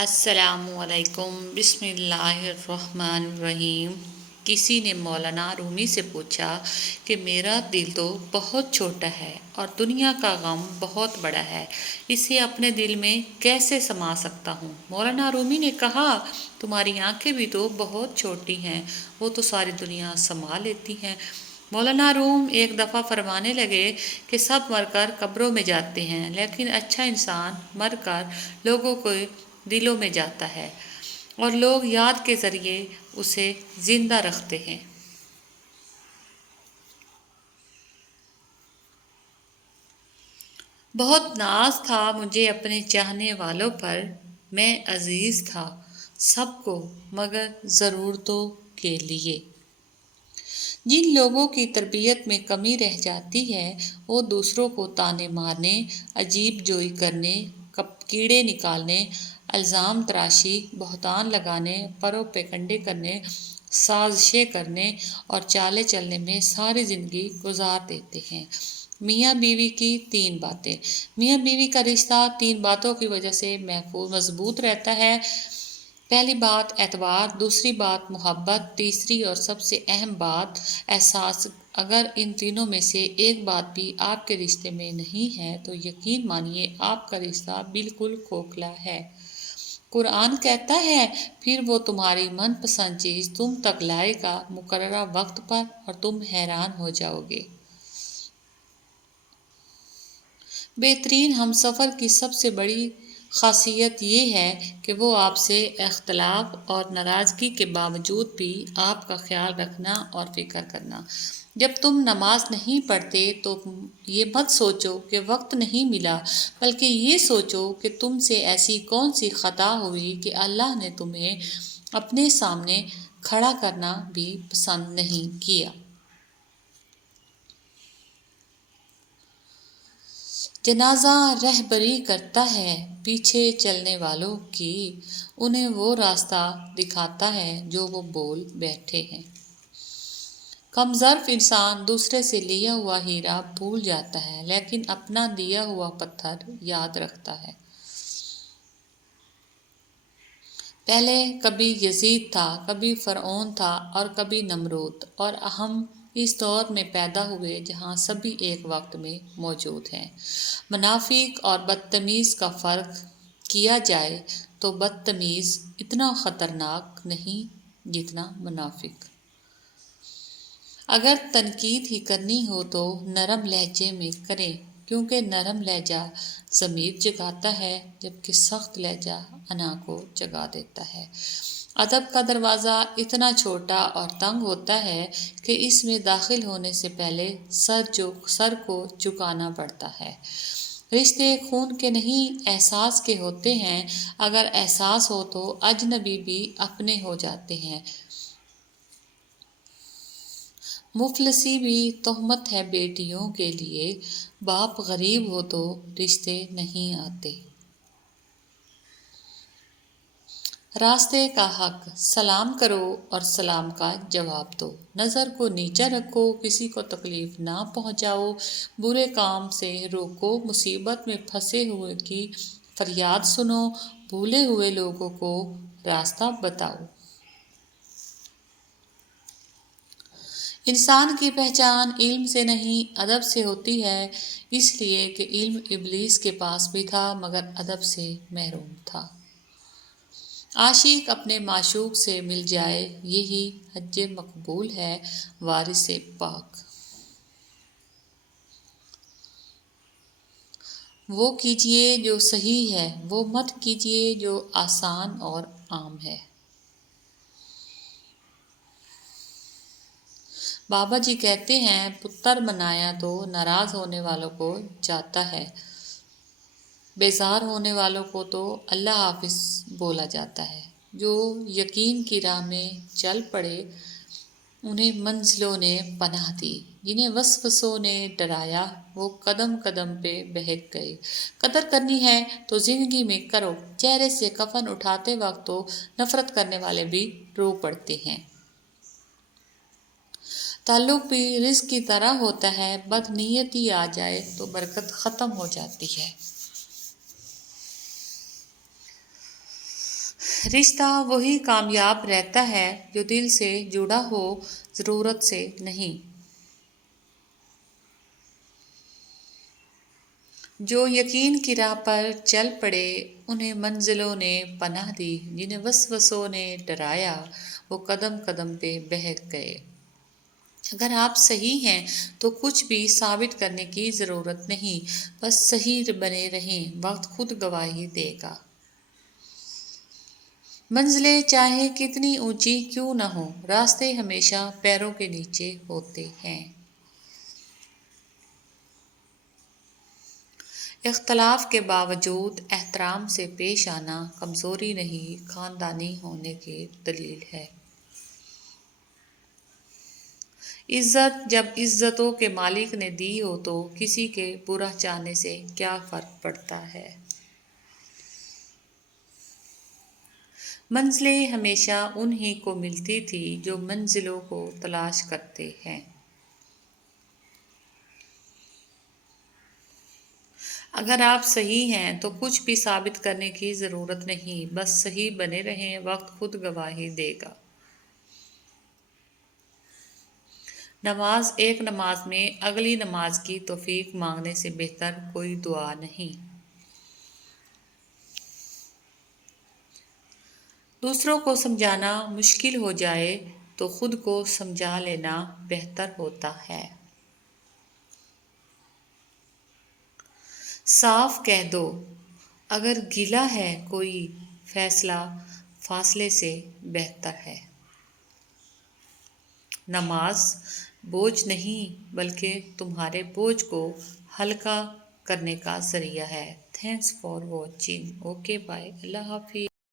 السلام علیکم۔ بسم اللہ الرحمن الرحیم۔ کسی نے مولانا رومی سے پوچھا کہ میرا دل تو بہت چھوٹا ہے اور دنیا کا غم بہت بڑا ہے، اسے اپنے دل میں کیسے سما سکتا ہوں؟ مولانا رومی نے کہا، تمہاری آنکھیں بھی تو بہت چھوٹی ہیں، وہ تو ساری دنیا سما لیتی ہیں۔ مولانا روم ایک دفعہ فرمانے لگے کہ سب مر کر قبروں میں جاتے ہیں، لیکن اچھا انسان مر کر لوگوں کو دلوں میں جاتا ہے اور لوگ یاد کے ذریعے اسے زندہ رکھتے ہیں۔ بہت ناز تھا مجھے اپنے چاہنے والوں پر، میں عزیز تھا سب کو مگر ضرورتوں کے لیے۔ جن لوگوں کی تربیت میں کمی رہ جاتی ہے وہ دوسروں کو طعنے مارنے، عجیب جوئی کرنے، کیڑے نکالنے، الزام تراشی، بہتان لگانے، پرو پیکنڈے کرنے، سازشیں کرنے اور چالیں چلنے میں ساری زندگی گزار دیتے ہیں۔ میاں بیوی کی 3 باتیں۔ میاں بیوی کا رشتہ 3 باتوں کی وجہ سے محفوظ مضبوط رہتا ہے۔ پہلی بات اعتبار، دوسری بات محبت، تیسری اور سب سے اہم بات احساس۔ اگر ان تینوں میں سے ایک بات بھی آپ کے رشتے میں نہیں ہے تو یقین مانیے آپ کا رشتہ بالکل کھوکھلا ہے۔ قرآن کہتا ہے، پھر وہ تمہاری من پسند چیز تم تک لائے گا مقررہ وقت پر اور تم حیران ہو جاؤ گے۔ بہترین ہمسفر کی سب سے بڑی خاصیت یہ ہے کہ وہ آپ سے اختلاف اور ناراضگی کے باوجود بھی آپ کا خیال رکھنا اور فکر کرنا۔ جب تم نماز نہیں پڑھتے تو یہ مت سوچو کہ وقت نہیں ملا، بلکہ یہ سوچو کہ تم سے ایسی کون سی خطا ہوئی کہ اللہ نے تمہیں اپنے سامنے کھڑا کرنا بھی پسند نہیں کیا۔ جنازہ رہبری کرتا ہے پیچھے چلنے والوں کی، انہیں وہ راستہ دکھاتا ہے جو وہ بول بیٹھے ہیں۔ کم ظرف انسان دوسرے سے لیا ہوا ہیرا بھول جاتا ہے لیکن اپنا دیا ہوا پتھر یاد رکھتا ہے۔ پہلے کبھی یزید تھا، کبھی فرعون تھا اور کبھی نمرود، اور ہم اس دور میں پیدا ہوئے جہاں سبھی ایک وقت میں موجود ہیں۔ منافق اور بدتمیز کا فرق کیا جائے تو بدتمیز اتنا خطرناک نہیں جتنا منافق۔ اگر تنقید ہی کرنی ہو تو نرم لہجے میں کریں، کیونکہ نرم لہجہ ضمیر جگاتا ہے جبکہ سخت لہجہ انا کو جگا دیتا ہے۔ ادب کا دروازہ اتنا چھوٹا اور تنگ ہوتا ہے کہ اس میں داخل ہونے سے پہلے سر کو جھکانا پڑتا ہے۔ رشتے خون کے نہیں احساس کے ہوتے ہیں، اگر احساس ہو تو اجنبی بھی اپنے ہو جاتے ہیں۔ مفلسی بھی تہمت ہے بیٹیوں کے لیے، باپ غریب ہو تو رشتے نہیں آتے۔ راستے کا حق، سلام کرو اور سلام کا جواب دو، نظر کو نیچا رکھو، کسی کو تکلیف نہ پہنچاؤ، برے کام سے روکو، مصیبت میں پھنسے ہوئے کی فریاد سنو، بھولے ہوئے لوگوں کو راستہ بتاؤ۔ انسان کی پہچان علم سے نہیں ادب سے ہوتی ہے، اس لیے کہ علم ابلیس کے پاس بھی تھا مگر ادب سے محروم تھا۔ عاشق اپنے معشوق سے مل جائے، یہی حج مقبول ہے، وارث پاک۔ وہ کیجئے جو صحیح ہے، وہ مت کیجئے جو آسان اور عام ہے۔ بابا جی کہتے ہیں، پتر منایا تو ناراض ہونے والوں کو جاتا ہے، بیزار ہونے والوں کو تو اللہ حافظ بولا جاتا ہے۔ جو یقین کی راہ میں چل پڑے انہیں منزلوں نے پناہ دی، جنہیں وسوسوں نے ڈرایا وہ قدم قدم پہ بہک گئے۔ قدر کرنی ہے تو زندگی میں کرو، چہرے سے کفن اٹھاتے وقت تو نفرت کرنے والے بھی رو پڑتے ہیں۔ تعلق بھی رزق کی طرح ہوتا ہے، بد نیتی آ جائے تو برکت ختم ہو جاتی ہے۔ رشتہ وہی کامیاب رہتا ہے جو دل سے جڑا ہو، ضرورت سے نہیں۔ جو یقین کی راہ پر چل پڑے انہیں منزلوں نے پناہ دی، جنہیں وسوسوں نے ڈرایا وہ قدم قدم پہ بہک گئے۔ اگر آپ صحیح ہیں تو کچھ بھی ثابت کرنے کی ضرورت نہیں، بس صحیح بنے رہیں، وقت خود گواہی دے گا۔ منزلیں چاہے کتنی اونچی کیوں نہ ہوں، راستے ہمیشہ پیروں کے نیچے ہوتے ہیں۔ اختلاف کے باوجود احترام سے پیش آنا کمزوری نہیں، خاندانی ہونے کی دلیل ہے۔ عزت جب عزتوں کے مالک نے دی ہو تو کسی کے برا چاہنے سے کیا فرق پڑتا ہے۔ منزلیں ہمیشہ انہی کو ملتی تھی جو منزلوں کو تلاش کرتے ہیں۔ اگر آپ صحیح ہیں تو کچھ بھی ثابت کرنے کی ضرورت نہیں، بس صحیح بنے رہیں، وقت خود گواہی دے گا۔ نماز ایک نماز میں اگلی نماز کی توفیق مانگنے سے بہتر کوئی دعا نہیں۔ دوسروں کو سمجھانا مشکل ہو جائے تو خود کو سمجھا لینا بہتر ہوتا ہے۔ صاف کہہ دو اگر گلہ ہے کوئی فیصلہ فاصلے سے بہتر ہے۔ نماز بوجھ نہیں بلکہ تمہارے بوجھ کو ہلکا کرنے کا ذریعہ ہے۔ Thanks for watching. Okay bye, اللہ حافظ۔